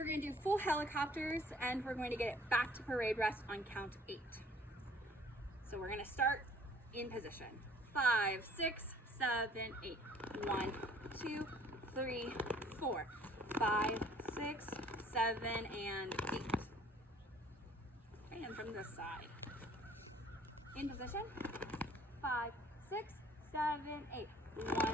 So we're going to do full helicopters, and we're going to get it back to parade rest on count 8. So we're going to start in position. 5, 6, 7, 8. 1, 2, 3, 4. 5, 6, 7, and 8. Okay, and from this side. In position. 5, 6, 7, 8. 1,